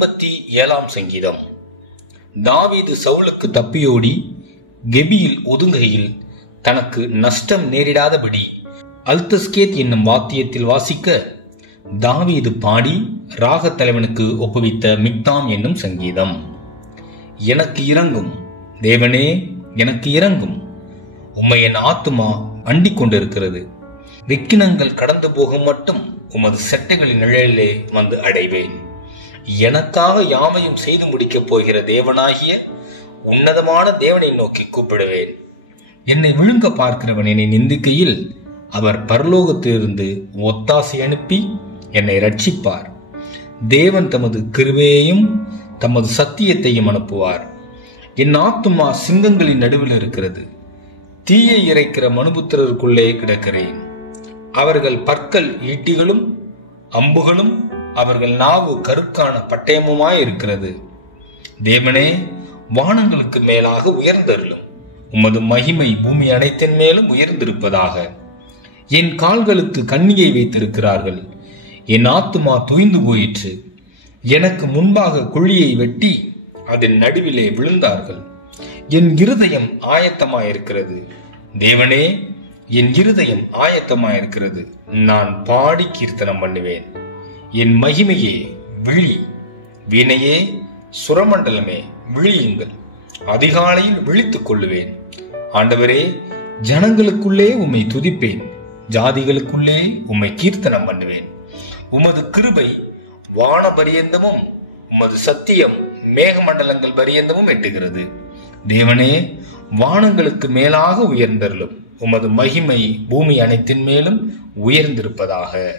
57 சங்கீதம். தாவீது சவுலுக்கு தப்பியோடி கெபியில் ஒதுங்கையில் தனக்கு நஷ்டம் நேரிடாதபடி அல்தஸ்கேத் என்னும் வாத்தியத்தில் வாசிக்க தாவீது பாடி ராகத் தலைவனுக்கு ஒப்புவித்த மிக்தாம் என்னும் சங்கீதம். எனக்கு இரங்கும் தேவனே, எனக்கு இரங்கும். உம்மை என் ஆத்துமா அண்டிக் கொண்டிருக்கிறது. வெக்கினங்கள் கடந்து போகும் மட்டும் உமது செட்டைகளின் நிழலிலே வந்து அடைவேன். எனக்காக யாவையும் செய்து முடிக்கப் போகிற தேவனாகிய உன்னதமான தேவனை நோக்கி கூப்பிடுவேன். என்னை விழுங்க பார்க்கிறவன் என்னை நிந்திக்கையில் அவர் பரலோகத்திலிருந்து ஒத்தாசை அனுப்பி என்னை ரட்சிப்பார். தேவன் தமது கிருபையையும் தமது சத்தியத்தையும் அனுப்புவார். என் ஆத்துமா சிங்கங்களின் நடுவில் இருக்கிறது. தீயை இறைக்கிற மனுபுத்திரருக்குள்ளே கிடக்கிறேன். அவர்கள் பற்கள் ஈட்டிகளும் அம்புகளும் அவர்கள் நாவு கருக்கான பட்டயமுமாயிருக்கிறது. தேவனே, வானங்களுக்கு மேலாக உயர்ந்தருளும். உமது மகிமை பூமி அனைத்தின் மேலும் உயர்ந்திருப்பதாக. என் கால்களுக்கு கண்ணியை வைத்திருக்கிறார்கள். என் ஆத்துமா துய்ந்து போயிற்று. எனக்கு முன்பாக குழியை வெட்டி அதன் நடுவிலே விழுந்தார்கள். என் இருதயம் ஆயத்தமாயிருக்கிறது. தேவனே, என் இருதயம் ஆயத்தமாயிருக்கிறது. நான் பாடி கீர்த்தனம் பண்ணுவேன். என் மகிமையே விழி, வீணையே சுரமண்டலமே விழியுங்கள். அதிகாலையில் விழித்துக் கொள்ளுவேன். ஆண்டவரே, ஜனங்களுக்குள்ளே உம்மை துதிப்பேன். ஜாதிகளுக்குள்ளே உம்மை கீர்த்தனம் பண்ணுவேன். உமது கிருபை வான பரியந்தமும் உமது சத்தியம் மேகமண்டலங்கள் பரியந்தமும் எட்டுகிறது. தேவனே, வானங்களுக்கு மேலாக உயர்ந்தருளும். உமது மகிமை பூமி அனைத்தின் மேலும் உயர்ந்திருப்பதாக.